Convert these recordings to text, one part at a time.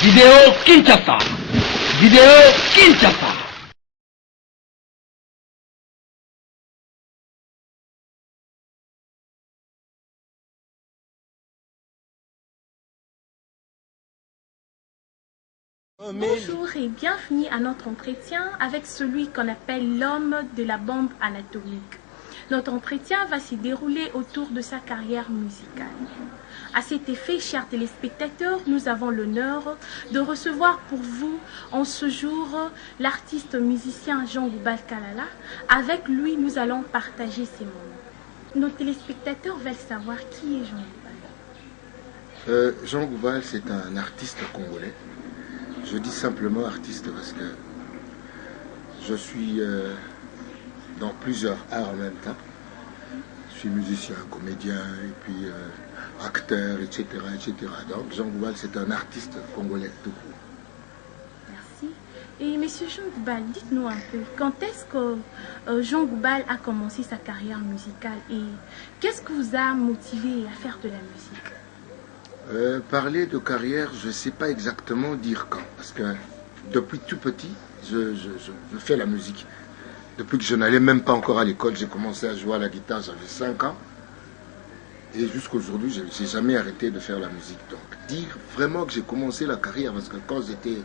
Vidéo Kinshasa. Vidéo Kinshasa. Bonjour et bienvenue à notre entretien avec celui qu'on appelle l'homme de la bombe anatomique. Notre entretien va se dérouler autour de sa carrière musicale. À cet effet, chers téléspectateurs, nous avons l'honneur de recevoir pour vous en ce jour l'artiste musicien Jean Goubal Kalala. Avec lui, nous allons partager ces moments. Nos téléspectateurs veulent savoir qui est Jean Goubal. Jean Goubal, c'est un artiste congolais. Je dis simplement artiste parce que je suis dans plusieurs arts en même temps. Je suis musicien, comédien, et puis acteur, etc., etc. Donc Jean Goubal, c'est un artiste congolais tout court. Merci. Et monsieur Jean Goubal, dites-nous un peu, quand est-ce que Jean Goubal a commencé sa carrière musicale et qu'est-ce qui vous a motivé à faire de la musique? Parler de carrière, je ne sais pas exactement dire quand, parce que depuis tout petit, je fais la musique. Depuis que je n'allais même pas encore à l'école, j'ai commencé à jouer à la guitare, j'avais 5 ans. Et jusqu'à aujourd'hui, je n'ai jamais arrêté de faire la musique. Donc, dire vraiment que j'ai commencé la carrière, parce que quand j'étais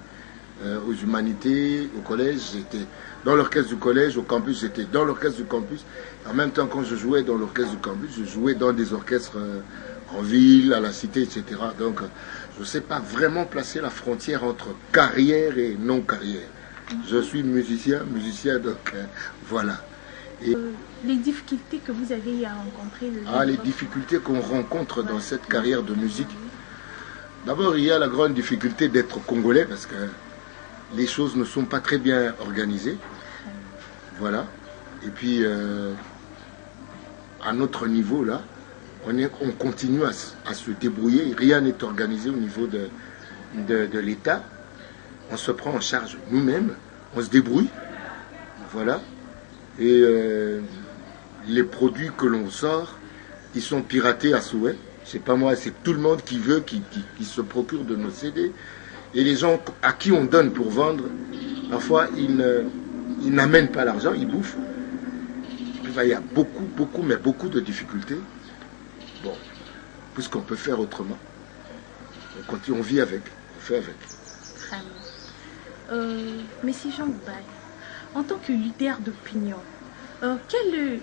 aux humanités, au collège, j'étais dans l'orchestre du collège, au campus, j'étais dans l'orchestre du campus. En même temps, quand je jouais dans l'orchestre du campus, je jouais dans des orchestres en ville, à la cité, etc. Donc, je ne sais pas vraiment placer la frontière entre carrière et non-carrière. Je suis musicien, donc voilà. Et les difficultés que vous avez à rencontrer les difficultés qu'on rencontre dans cette carrière de musique. D'abord, il y a la grande difficulté d'être congolais parce que les choses ne sont pas très bien organisées. Voilà. Et puis, à notre niveau, là, on continue à se débrouiller. Rien n'est organisé au niveau de l'État. On se prend en charge nous-mêmes. On se débrouille. Voilà. Et les produits que l'on sort, ils sont piratés à souhait. C'est pas moi, c'est tout le monde qui veut, qui se procure de nos CD. Et les gens à qui on donne pour vendre, parfois, ils n'amènent pas l'argent, ils bouffent. Il y a beaucoup de difficultés. Bon, puisqu'on peut faire autrement. On continue, on vit avec, on fait avec. Très bien. Monsieur Jean Goubal, en tant que leader d'opinion, quel est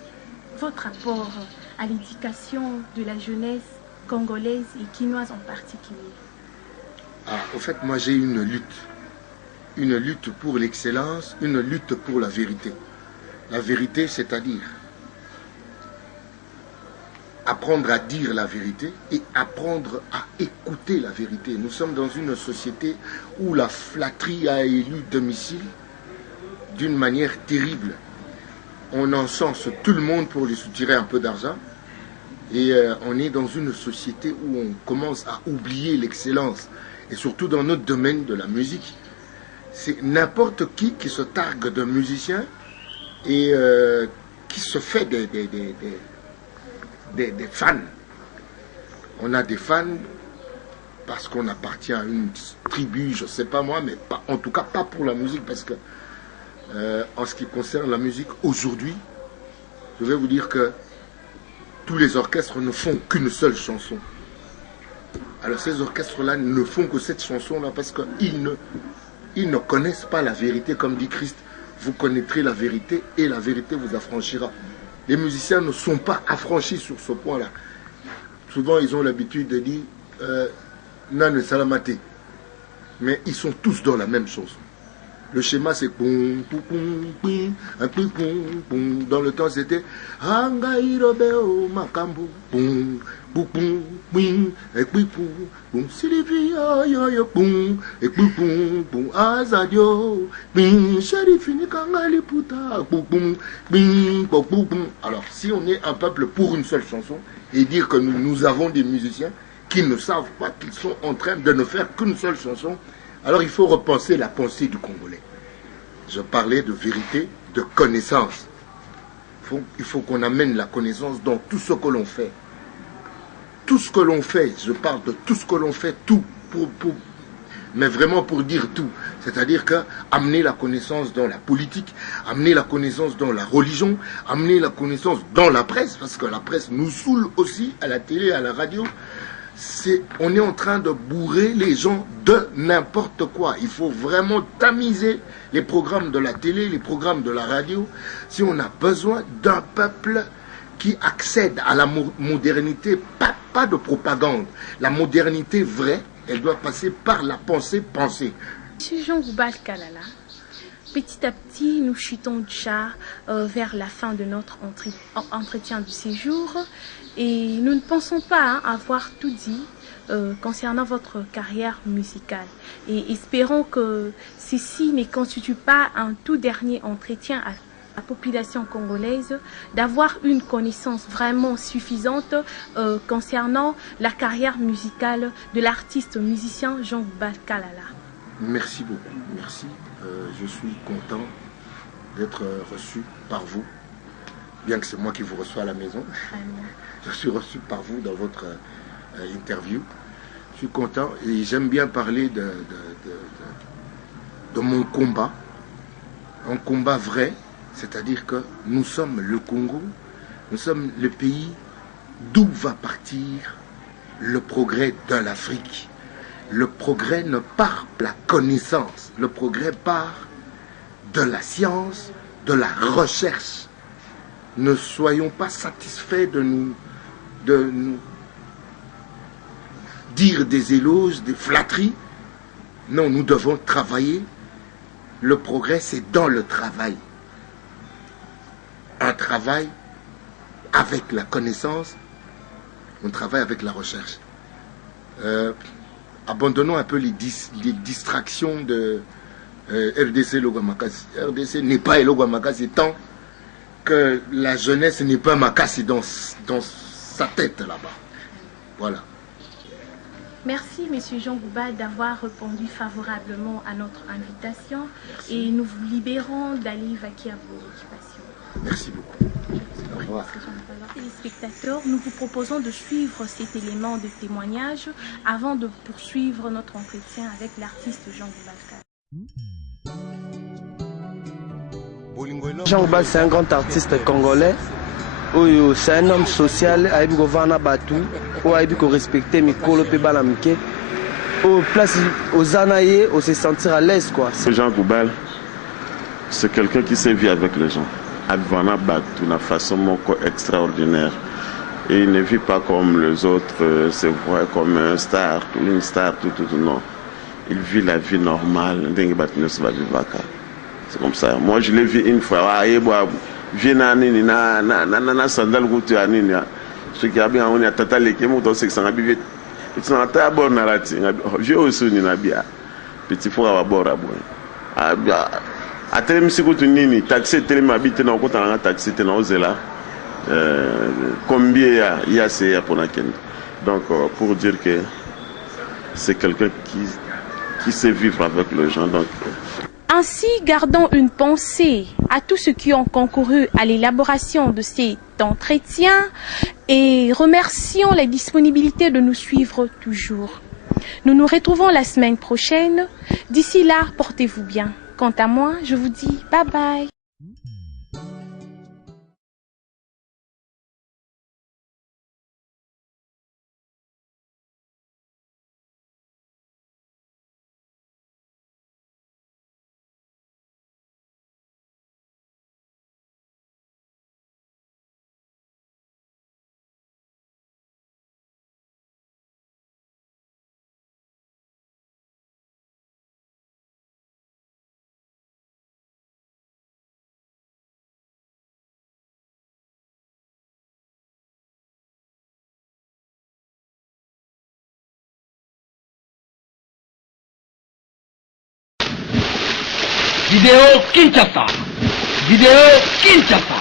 votre rapport à l'éducation de la jeunesse congolaise et quinoise en particulier? Au fait, moi j'ai une lutte pour l'excellence, une lutte pour la vérité. La vérité, c'est-à-dire apprendre à dire la vérité et apprendre à écouter la vérité. Nous sommes dans une société où la flatterie a élu domicile d'une manière terrible. On encense tout le monde pour lui soutirer un peu d'argent et on est dans une société où on commence à oublier l'excellence et surtout dans notre domaine de la musique. C'est n'importe qui se targue de musicien et qui se fait des fans. On a des fans parce qu'on appartient à une tribu, je ne sais pas moi, mais pas, en tout cas pas pour la musique, parce que en ce qui concerne la musique aujourd'hui, je vais vous dire que tous les orchestres ne font qu'une seule chanson. Alors ces orchestres-là ne font que cette chanson-là parce qu'ils ne connaissent pas la vérité, comme dit Christ. Vous connaîtrez la vérité et la vérité vous affranchira. Les musiciens ne sont pas affranchis sur ce point-là. Souvent, ils ont l'habitude de dire Nan Salamate. Mais ils sont tous dans la même chose. Le schéma, c'est boum, boum, boum, boum, un peu boum, boum. Dans le temps, c'était Hangaïrobeo Makambo, boum, boum, boum, boum, et puis boum, boum, Silivia, yo, boum, et puis boum, boum, Azadio, boum, Sherifini Kangali Puta, boum, boum, boum, boum, boum. Alors, si on est un peuple pour une seule chanson, et dire que nous avons des musiciens qui ne savent pas qu'ils sont en train de ne faire qu'une seule chanson, alors il faut repenser la pensée du Congolais. Je parlais de vérité, de connaissance. Il faut qu'on amène la connaissance dans tout ce que l'on fait. Tout ce que l'on fait, je parle de tout ce que l'on fait, tout mais vraiment pour dire tout. C'est-à-dire que amener la connaissance dans la politique, amener la connaissance dans la religion, amener la connaissance dans la presse, parce que la presse nous saoule aussi à la télé, à la radio. On est en train de bourrer les gens de n'importe quoi. Il faut vraiment tamiser les programmes de la télé, les programmes de la radio, si on a besoin d'un peuple qui accède à la modernité, pas de propagande. La modernité vraie, elle doit passer par la pensée. Monsieur Jean Goubal Kalala, petit à petit, nous chutons déjà vers la fin de notre entretien de séjour et nous ne pensons pas avoir tout dit concernant votre carrière musicale. Et espérons que ceci ne constitue pas un tout dernier entretien à la population congolaise, d'avoir une connaissance vraiment suffisante concernant la carrière musicale de l'artiste musicien Jean Goubal Kalala. Merci beaucoup, merci. Je suis content d'être reçu par vous, bien que c'est moi qui vous reçois à la maison. Je suis reçu par vous dans votre interview. Je suis content et j'aime bien parler de mon combat, un combat vrai, c'est-à-dire que nous sommes le Congo, nous sommes le pays d'où va partir le progrès de l'Afrique. Le progrès ne part de la connaissance, le progrès part de la science, de la recherche. Ne soyons pas satisfaits de nous dire des éloges, des flatteries. Non, nous devons travailler. Le progrès, c'est dans le travail. Un travail avec la connaissance, un travail avec la recherche. Abandonnons un peu les distractions de RDC Logua Makassi. RDC n'est pas Logua Makassi tant que la jeunesse n'est pas Makassi dans sa tête là-bas. Voilà. Merci, Monsieur Jean Goubal, d'avoir répondu favorablement à notre invitation. Merci. Et nous vous libérons d'aller vaquer à vos occupations. Merci beaucoup. Au revoir. Téléspectateurs, nous vous proposons de suivre cet élément de témoignage avant de poursuivre notre entretien avec l'artiste Jean Goubal. Jean Goubal, c'est un grand artiste congolais. C'est un homme social, il faut respecter Mikolo Pebalamike. Au place aux Anaïe, on se sentir à l'aise quoi. Jean Goubal, c'est quelqu'un qui sait vivre avec les gens. Abivana Batou, d'une façon extraordinaire. Et il ne vit pas comme les autres, se voit comme une star, tout, non. Il vit la vie normale. C'est comme ça. Moi, je l'ai vu une fois. Viens na sandal goûter à Nina. Ce qui a bien, on a tata les kémos dans 600 habits. Et tu n'as pas bon narratif. J'ai aussi une nabia. Petit faut avoir bon rabou. À tel monsieur que tu n'es taxé, tel m'habite dans le côté en taxi, tu n'as osé là. Combien il y a c'est pour la Kenya. Donc, pour dire que c'est quelqu'un qui sait vivre avec les gens. Donc, ainsi, gardons une pensée à tous ceux qui ont concouru à l'élaboration de cet entretien et remercions la disponibilité de nous suivre toujours. Nous nous retrouvons la semaine prochaine. D'ici là, portez-vous bien. Quant à moi, je vous dis bye bye. Vidéo Kinshasa. Vidéo Kinshasa.